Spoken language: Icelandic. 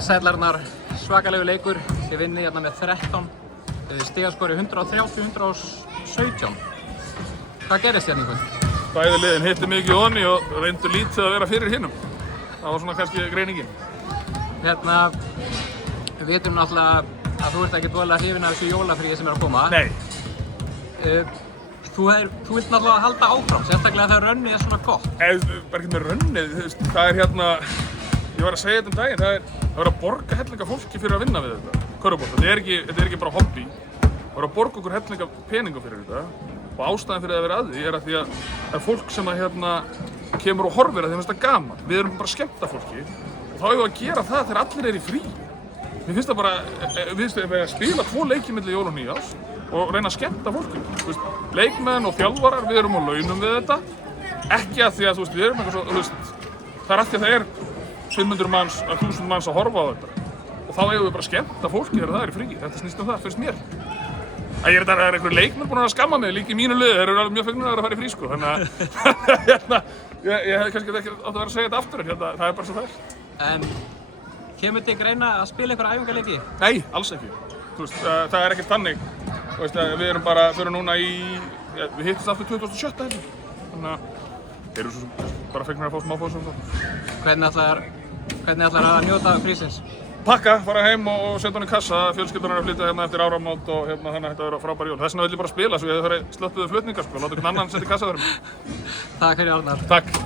Sælarnar, svakalegu leikur, þið vinnið hérna með 13, stigaskori 130-117. Hvað gerist hérna í kvöld? Bæði liðin hitti mikið onni og reyndu lítið að vera fyrir hinnum. Það var svona kannski greiningin. Hérna, við vitum náttúrulega að þú ert ekki dvoðlega hrifin af þessu jólafríi sem er að koma. Nei. Þú vilt náttúrulega halda áfram, sérstaklega þegar rönnið er svona gott. Bara ekkert með rönnið, það er hérna, ég var að segja þetta daginn, það er að borga hellinga fólki fyrir að vinna við þetta, körfubolta. Þetta er ekki bara hobby. Það er að borga okkur hellinga peningum fyrir þetta og ástæðan fyrir að vera að því er að því að það er fólk sem að kemur og horfir að þeim finnst það gaman. Við erum bara að skemmta fólki og þá eigum við að gera það þegar allir eru í frí. Mér finnst það bara, við að spila 2 leiki milli jól og nýjárs og reyna að skemmta fólki. Leikmenn og þjálfarar, við erum á launum við þetta. Ekki að því að við erum eitthvað svo, það er að því að það er 500 manns, 1000 manns að horfa á þetta. Og þá eigum við bara að skemmta fólki þegar það er í frí. Þetta snýst það, finnst mér. Það er einhver leikmenn búin að skamma mig, líka í mínu liði, þeir eru alveg mjög fegnir að fara í frí, sko. Þannig að ég hefði kannski ekki átt að vera að segja þetta aftur, en það er bara svo það er. En kemur þig greina að spila einhverja æfingaleiki? Nei, alls ekki. Það er ekkert þannig. Við erum bara, fyrir núna við hittist aftur 2017 hérna. Þannig að þeir eru svo bara fegnir að fá smá fóðsum. Hvernig ætlar að njóta frísins? Pakka, fara heim og setja hann í kassa. Fjölskyldan er að flytja hérna eftir áramót og þannig að þetta verður frábær jól. Þess vegna vil ég bara spila svo ég hefði farið slöppuðu flutningar, sko. Láta einhvern annan setja í kassa fyrir mig. Takk fyrir Arnar. Takk.